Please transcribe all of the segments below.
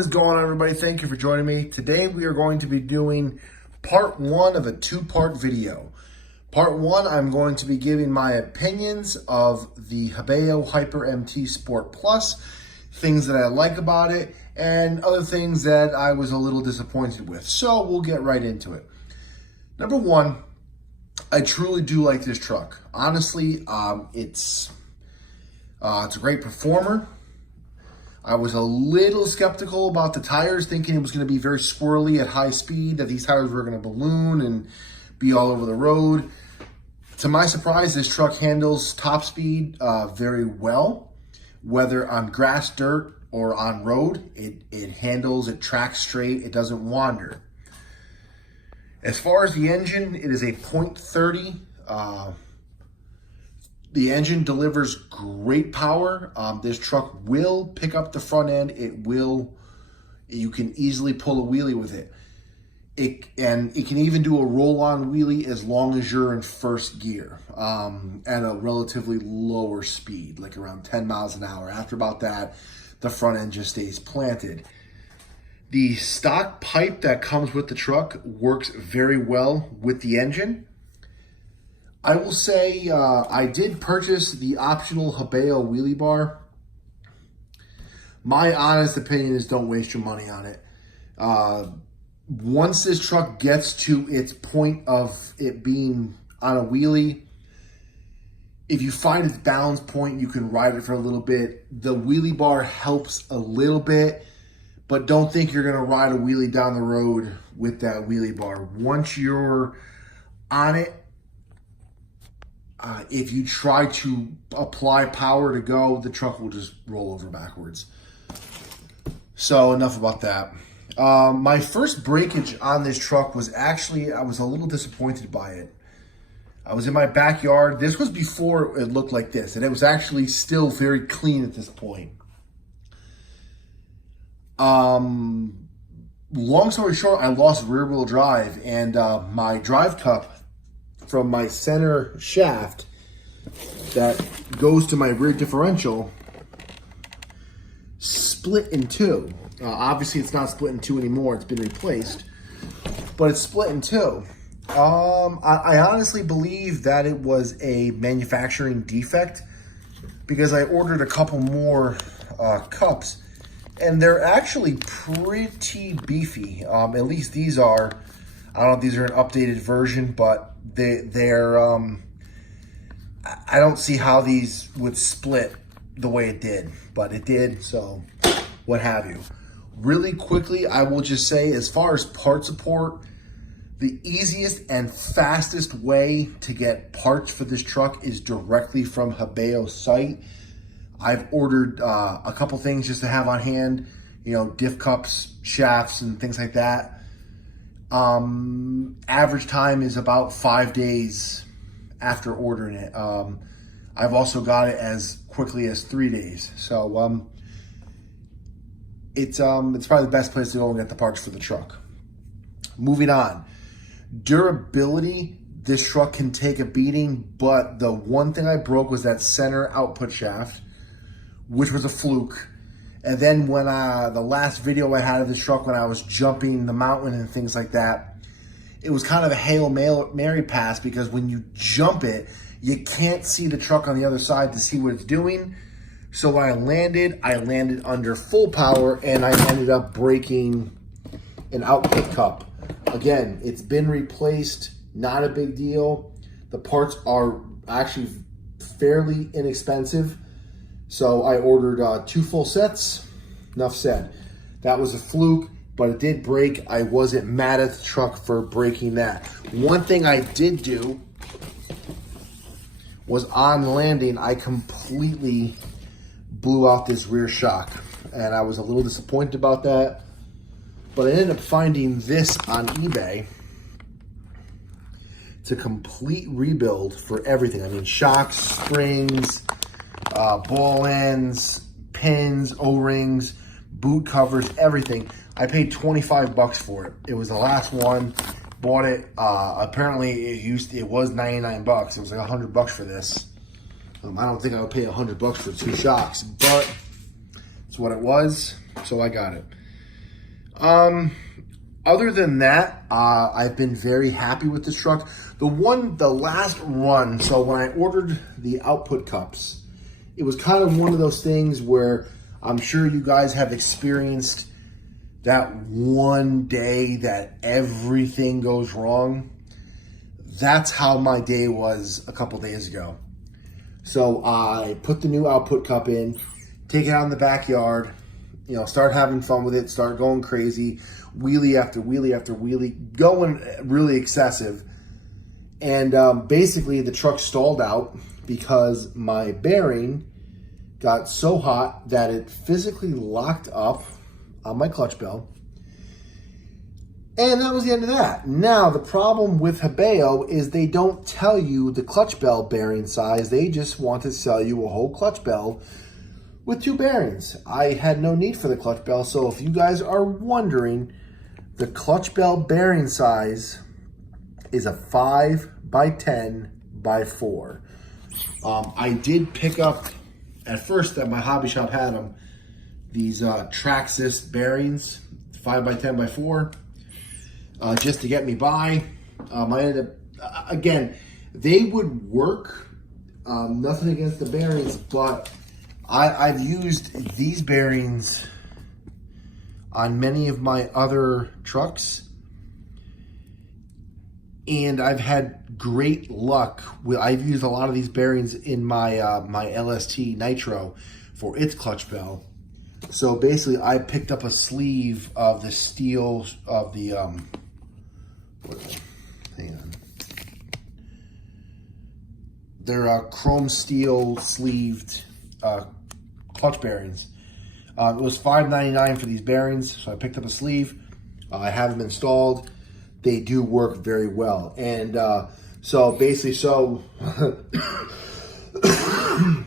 What is going on, everybody? Thank you for joining me. Today we are going to be doing part one of a two-part video. Part one, I'm going to be giving my opinions of the Hobao Hyper MT Sport Plus, things that I like about it, and other things that I was a little disappointed with. So we'll get right into it. Number one, I truly do like this truck. Honestly, it's a great performer. I was a little skeptical about the tires, thinking it was going to be very swirly at high speed, that these tires were going to balloon and be all over the road. To my surprise, this truck handles top speed very well. Whether on grass, dirt, or on road, it handles, it tracks straight, it doesn't wander. As far as the engine, it is a .30. The engine delivers great power. This truck will pick up the front end. You can easily pull a wheelie with it. It can even do a roll-on wheelie as long as you're in first gear at a relatively lower speed, like around 10 miles an hour. After about that, the front end just stays planted. The stock pipe that comes with the truck works very well with the engine. I will say I did purchase the optional Hobao wheelie bar. My honest opinion is don't waste your money on it. Once this truck gets to its point of it being on a wheelie, if you find its balance point, you can ride it for a little bit. The wheelie bar helps a little bit, but don't think you're gonna ride a wheelie down the road with that wheelie bar. Once you're on it, if you try to apply power to go, the truck will just roll over backwards. So enough about that. My first breakage on this truck was actually, I was a little disappointed by it. I was in my backyard. This was before it looked like this, and it was actually still very clean at this point. Long story short, I lost rear wheel drive, and my drive cup from my center shaft that goes to my rear differential split in two. Obviously, it's not split in two anymore. It's been replaced, but it's split in two. I honestly believe that it was a manufacturing defect because I ordered a couple more cups, and they're actually pretty beefy. At least these are. I don't know if these are an updated version, but they're I don't see how these would split the way it did, but it did, so what have you. Really quickly, I will just say, as far as part support, the easiest and fastest way to get parts for this truck is directly from Hobao's site. I've ordered a couple things just to have on hand, you know, diff cups, shafts, and things like that. Average time is about 5 days after ordering it. I've also got it as quickly as 3 days. So it's probably the best place to go and get the parts for the truck. Moving on. Durability, this truck can take a beating, but the one thing I broke was that center output shaft, which was a fluke. And then when the last video I had of this truck, when I was jumping the mountain and things like that, it was kind of a Hail Mary pass, because when you jump it, you can't see the truck on the other side to see what it's doing. So when I landed under full power, and I ended up breaking an output cup. Again, it's been replaced, not a big deal. The parts are actually fairly inexpensive. So I ordered 2 full sets. Enough said. That was a fluke, but it did break. I wasn't mad at the truck for breaking that. One thing I did do was, on landing, I completely blew out this rear shock, and I was a little disappointed about that. But I ended up finding this on eBay. It's a complete rebuild for everything. I mean, shocks, springs, ball ends, pins, O-rings, boot covers, everything. I paid 25 bucks for it. It was the last one. Bought it. Apparently, it was 99 bucks. It was like 100 bucks for this. I don't think I would pay 100 bucks for 2 shocks, but it's what it was, so I got it. Other than that, I've been very happy with this truck. The last run, so when I ordered the output cups, it was kind of one of those things where I'm sure you guys have experienced that one day that everything goes wrong. That's how my day was a couple days ago. So I put the new output cup in, take it out in the backyard, start having fun with it, start going crazy, wheelie after wheelie after wheelie, going really excessive. And basically the truck stalled out because my bearing got so hot that it physically locked up on my clutch bell. And that was the end of that. Now, the problem with Hobao is they don't tell you the clutch bell bearing size. They just want to sell you a whole clutch bell with 2 bearings. I had no need for the clutch bell, so if you guys are wondering, the clutch bell bearing size is a 5x10x4. I did pick up, at first at my hobby shop had them, these Traxxas bearings, 5x10x4. Just to get me by. I ended up, again, they would work, nothing against the bearings, but I've used these bearings on many of my other trucks, and I've had great luck with, I've used a lot of these bearings in my my LST Nitro for its clutch bell. So basically I picked up a sleeve of the steel of the hang on. They're chrome steel sleeved clutch bearings. It was $5.99 for these bearings, so I picked up a sleeve. I have them installed. They do work very well, and so basically,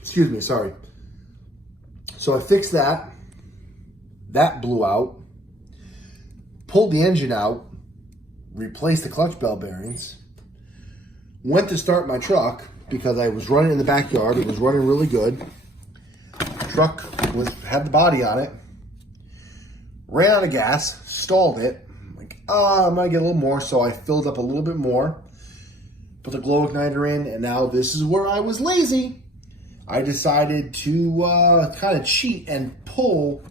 excuse me, sorry. So I fixed that. That blew out. Pulled the engine out. Replaced the clutch bell bearings, went to start my truck because I was running in the backyard. It was running really good. Truck had the body on it. Ran out of gas, stalled it. I'm like, I'm gonna get a little more, so I filled up a little bit more. Put the glow igniter in, and now this is where I was lazy. I decided to kind of cheat and pull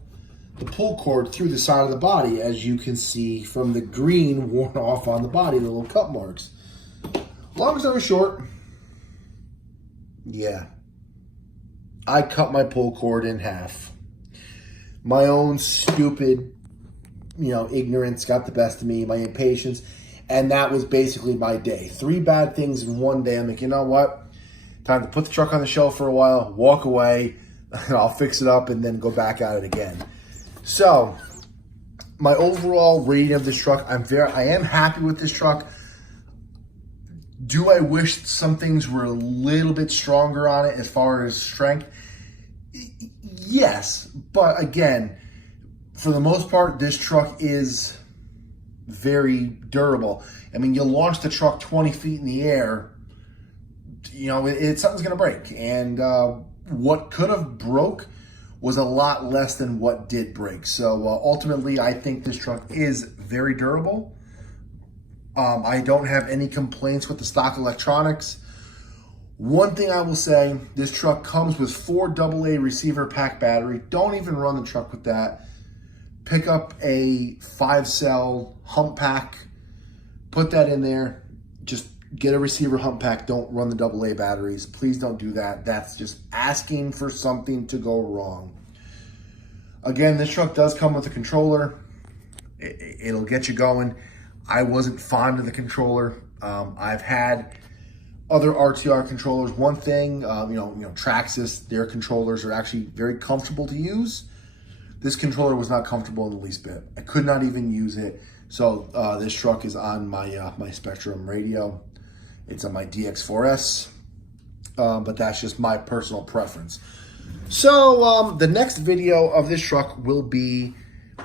the pull cord through the side of the body, as you can see from the green worn off on the body, the little cut marks. Long story short, yeah, I cut my pull cord in half. My own stupid, ignorance got the best of me, my impatience, and that was basically my day. 3 bad things in one day. I'm like, you know what? Time to put the truck on the shelf for a while, walk away, and I'll fix it up and then go back at it again. So, my overall rating of this truck, I am happy with this truck. Do I wish some things were a little bit stronger on it as far as strength? Yes, but again, for the most part, this truck is very durable. I mean, you launch the truck 20 feet in the air, something's gonna break. And what could have broke was a lot less than what did break. So ultimately, I think this truck is very durable. I don't have any complaints with the stock electronics. One thing I will say, this truck comes with 4 AA receiver pack battery. Don't even run the truck with that. Pick up a 5-cell hump pack, put that in there. Just get a receiver hump pack. Don't run the AA batteries. Please don't do that. That's just asking for something to go wrong. Again, this truck does come with a controller. It'll get you going. I wasn't fond of the controller. I've had other RTR controllers. One thing, Traxxas, their controllers are actually very comfortable to use. This controller was not comfortable in the least bit. I could not even use it. So this truck is on my my Spectrum radio. It's on my DX4S, but that's just my personal preference. So the next video of this truck will be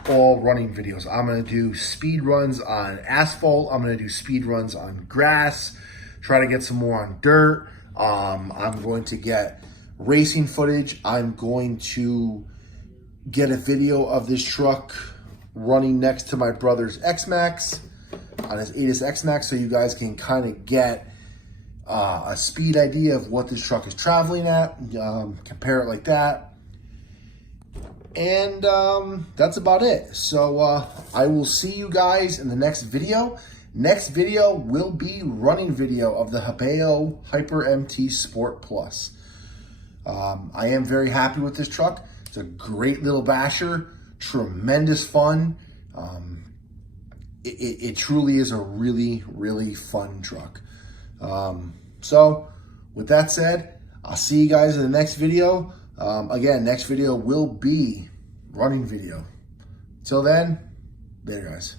all running videos. I'm going to do speed runs on asphalt. I'm going to do speed runs on grass. Try to get some more on dirt. I'm going to get racing footage. I'm going to get a video of this truck running next to my brother's X-Max on his ATIS X-Max, so you guys can kind of get a speed idea of what this truck is traveling at, compare it like that. And that's about it. So I will see you guys in the next video. Next video will be running video of the Hobao Hyper MT Sport Plus. I am very happy with this truck. It's a great little basher, tremendous fun. It truly is a really, really fun truck. So with that said, I'll see you guys in the next video. Again, next video will be running video. Till then, later guys.